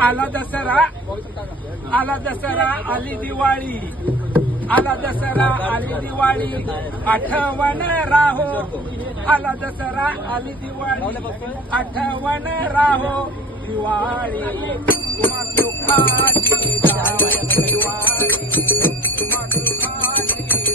आला दसरा आला दसरा आली दिवाळी. आला दसरा आली दिवाळी. आठवण राहो. आला दसरा आली दिवाळी. आठवण राहो. दिवाळी. तुम्हा Diwali.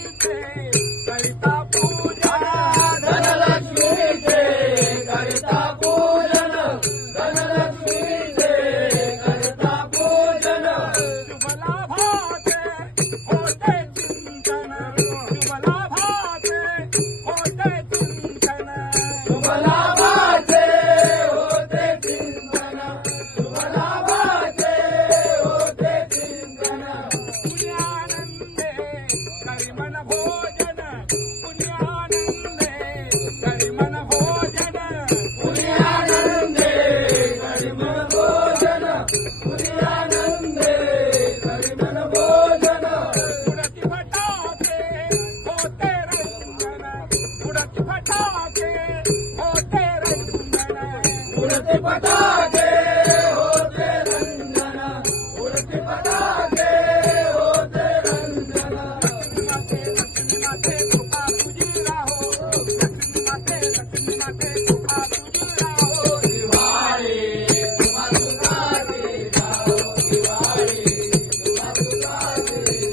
Oh! What do? Thank you.